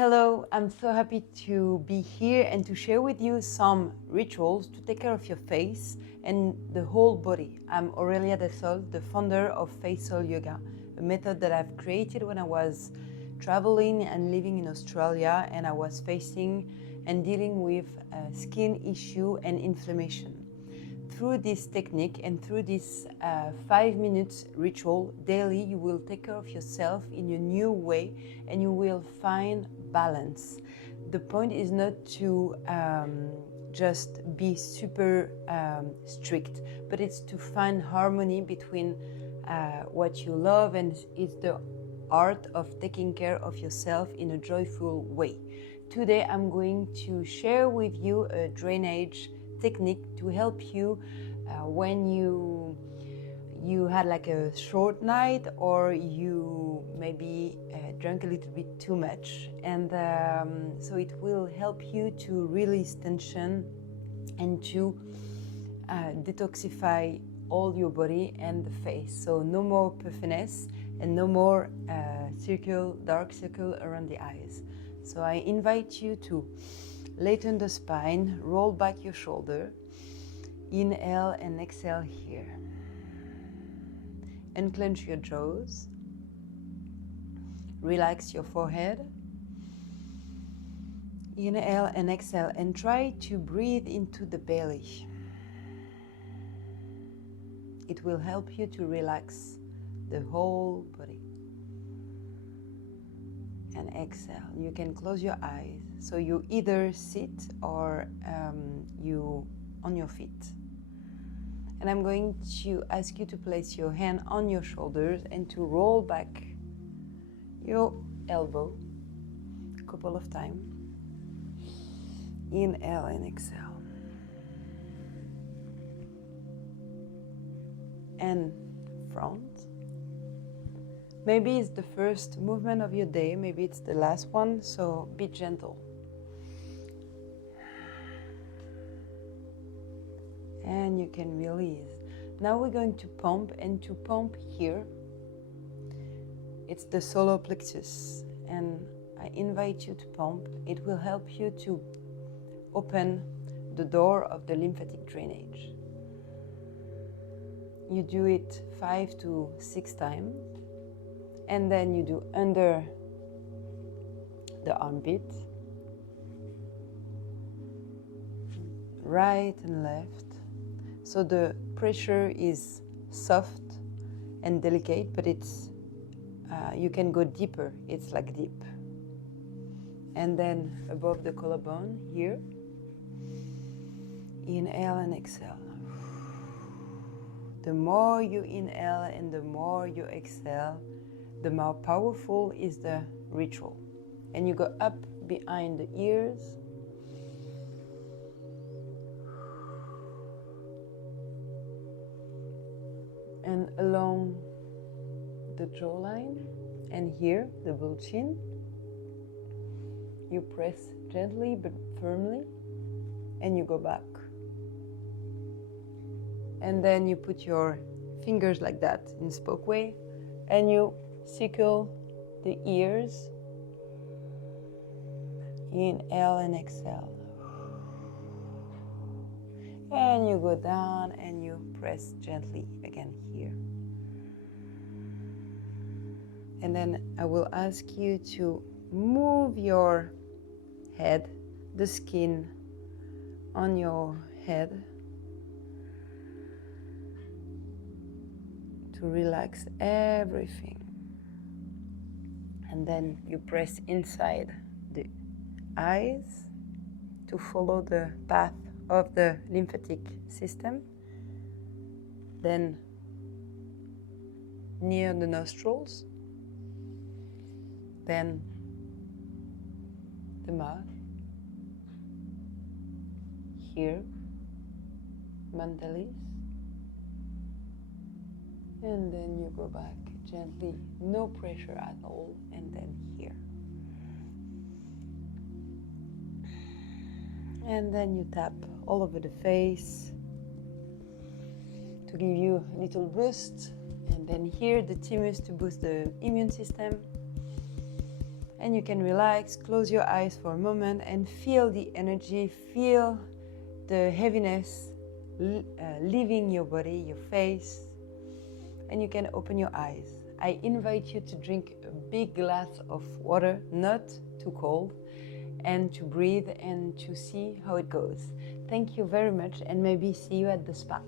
Hello, I'm so happy to be here and to share with you some rituals to take care of your face and the whole body. I'm Aurélia del Sol, the founder of Facial Yoga, a method that I've created when I was traveling and living in Australia and I was facing and dealing with skin issue and inflammation. Through this technique and through this 5 minutes ritual daily, you will take care of yourself in a new way and you will find balance. The point is not to just be super strict, but it's to find harmony between what you love, and it's the art of taking care of yourself in a joyful way. Today I'm going to share with you a drainage technique to help you when you had like a short night, or you maybe drank a little bit too much, and so it will help you to release tension and to detoxify all your body and the face. So no more puffiness and no more dark circle around the eyes. So I invite you to lengthen the spine, roll back your shoulder, inhale and exhale here. Unclench your jaws, relax your forehead, inhale and exhale, and try to breathe into the belly. It will help you to relax the whole body. And exhale. You can close your eyes, so you either sit or you on your feet. And I'm going to ask you to place your hand on your shoulders and to roll back your elbow a couple of times. Inhale and exhale. And front. Maybe it's the first movement of your day, maybe it's the last one, so be gentle. And you can release. Now we're going to pump, and to pump here, it's the solar plexus, and I invite you to pump. It will help you to open the door of the lymphatic drainage. You do it 5 to 6 times. And then you do under the armpit, right and left. So the pressure is soft and delicate, but it's you can go deeper. It's like deep. And then above the collarbone here, inhale and exhale. The more you inhale and the more you exhale, the more powerful is the ritual. And you go up behind the ears. And along the jawline. And here, the bull chin. You press gently but firmly. And you go back. And then you put your fingers like that in spoke way. And you circle the ears. Inhale and exhale. And you go down and you press gently again here. And then I will ask you to move your head, the skin on your head, to relax everything. And then you press inside the eyes to follow the path of the lymphatic system. Then near the nostrils. Then the mouth. Here, mandibles. And then you go back gently, no pressure at all, and then here. And then you tap all over the face to give you a little boost. And then here, the thymus to boost the immune system. And you can relax, close your eyes for a moment and feel the energy, feel the heaviness leaving your body, your face, and you can open your eyes. I invite you to drink a big glass of water, not too cold, and to breathe and to see how it goes. Thank you very much, and maybe see you at the spa.